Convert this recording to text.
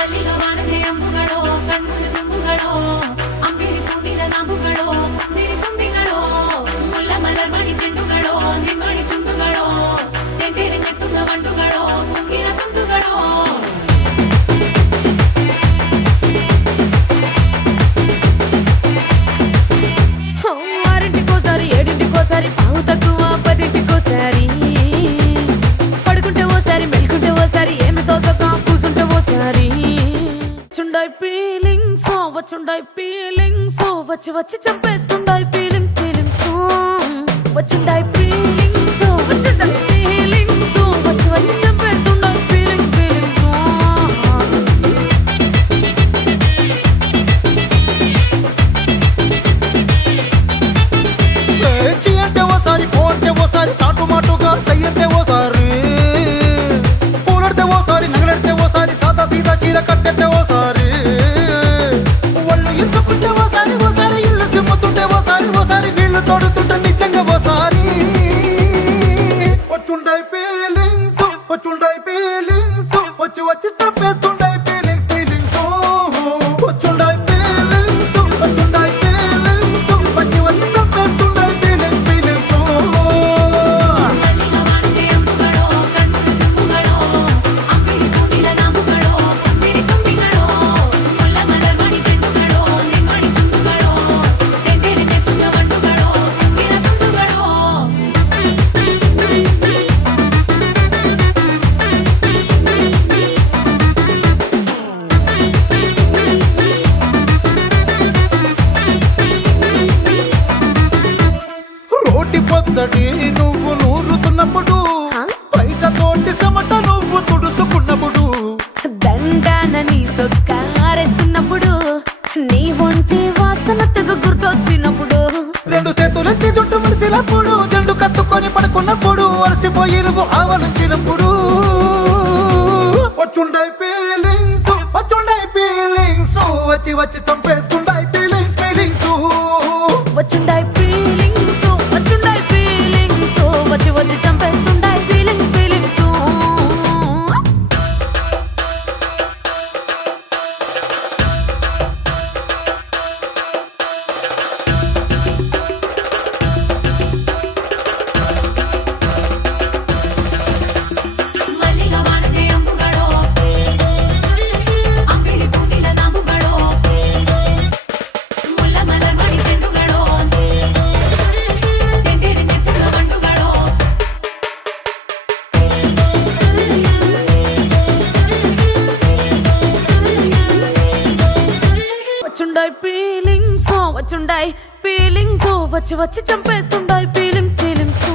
ಮಲ್ಲಿಗ ವಾಣತೆ ಅಂಬುಗಳೋ ಕಣ್ಮುಳ ತುಂಬುಗಳೋ ಅಂಬಿಳಿ ಪೂದಿನ ನಾಂಬುಗಳೋ ಚಿರಿ ತುಂಬಿಗಳೋ ಮುಲ್ಲ ಮಲರ್ಮಣಿ ಚೆಂಡುಗಳೋ ನಿನ್ಮಣಿ ಚುಂಡುಗಳೋ ತೆಂತೆರೆಂಗೆತ್ತುಂಗ ಮಂಡುಗಳೋ ಕುಂಗಿನ ತುಂಡುಗಳೋ ఆరింటికోసారి ఏడింటికోసారి పావు తక్కువ పదింటికోసారి పడుకుంటే ఓసారి మెలుకుంటే ఓసారి ఏమి తోసక కూసుంటే ఓసారి చుండాయి ఫీలింగ్స్ వచ్చుండాయి ఫీలింగ్స్ వచ్చి వచ్చి చంపేస్తుండాయి ఫీలింగ్స్ ఫీలింగ్స్ వచ్చుండాయి ఫీలింగ్స్ వచ్చుండాయి ఫీలింగ్స్ వచ్చి వచ్చి చంపేస్తుండాయి ఫీలింగ్స్ ఫీలింగ్స్ అంటే ఓసారి పోంటే ఓసారి చాటు మాటుగా సయ్యంటే ఓసారి పూలడితే ఓసారి నగలడితే ఓసారి సాదా సీదా చీర కట్టెతే ఓసారి ఒళ్ళు ఇసుకుంటే ఓసారి ఓసారి ఇల్లు సిమ్ముతుంటే ఓసారి ఓసారి నీళ్లు తోడుతుంటే నిజంగా ఓసారి వచ్చుండాయి ఫీలింగ్స్ వచ్చి వచ్చి తప్పేస్తుండాయి ఫీలింగ్స్ ఫీలింగ్స్ వచ్చుండాయి ఫీలింగ్స్ వచ్చి వచ్చి తప్పేస్తుండాయి ఫీలింగ్స్ ఫీలింగ్స్ ಮಲ್ಲಿಗ ವಾಣತೆ ಅಂಬುಗಳೋ ಕಣ್ಮುಳ ತುಂಬುಗಳೋ ಅಂಬಿಳಿ ಪೂದಿನ ನಾಂಬುಗಳೋ ಚಿರಿ ತುಂಬಿಗಳೋ ಮುಲ್ಲ ಮಲರ್ಮಣಿ ಚೆಂಡುಗಳೋ ನಿನ್ಮಣಿ ಚುಂಡುಗಳೋ ತೆಂತೆರೆಂಗೆತ್ತುಂಗ ಮಂಡುಗಳೋ ಕುಂಗಿನ ತುಂಡುಗಳೋ రోటి పచ్చడి నువ్వు నూరుతున్నప్పుడు బయట తోటి సమట నువ్వు తుడుచుకున్నప్పుడు దండాన నీ సొక్కారేస్తున్నప్పుడు నీ ఒంటి వాసన తెగ గుర్తొచ్చినప్పుడు రెండు చేతులెత్తి జుట్టు మలిసినప్పుడు జండు కత్తుకొని పడుకున్నప్పుడు అలసిపోయి నువ్వు ఆవలించినప్పుడు వచ్చుండాయి ఫీలింగ్స్ వచ్చి వచ్చి చంపేస్తుండాయి ఫీలింగ్స్ ఫీలింగ్స్ వచ్చుండాయి ఫీలింగ్స్ వచ్చుండాయి ఫీలింగ్స్ వచ్చి వచ్చి చంపేస్తుండాయి ఫీలింగ్స్ ఫీలింగ్స్ ಮಲ್ಲಿಗ ವಾಣತೆ ಅಂಬುಗಳೋ ಅಂಬಿಳಿ ಪೂದಿನ ನಾಂಬುಗಳೋ ಮುಲ್ಲ ಮಲರ್ಮಣಿ ಚೆಂಡುಗಳೋ ತೆಂತೆರೆಂಗೆತ್ತುಂಗ ಮಂಡುಗಳೋ వచ్చుండాయి ఫీలింగ్స్ వచ్చి వచ్చి చంపేస్తుండాయి ఫీలింగ్స్ ఫీలింగ్స్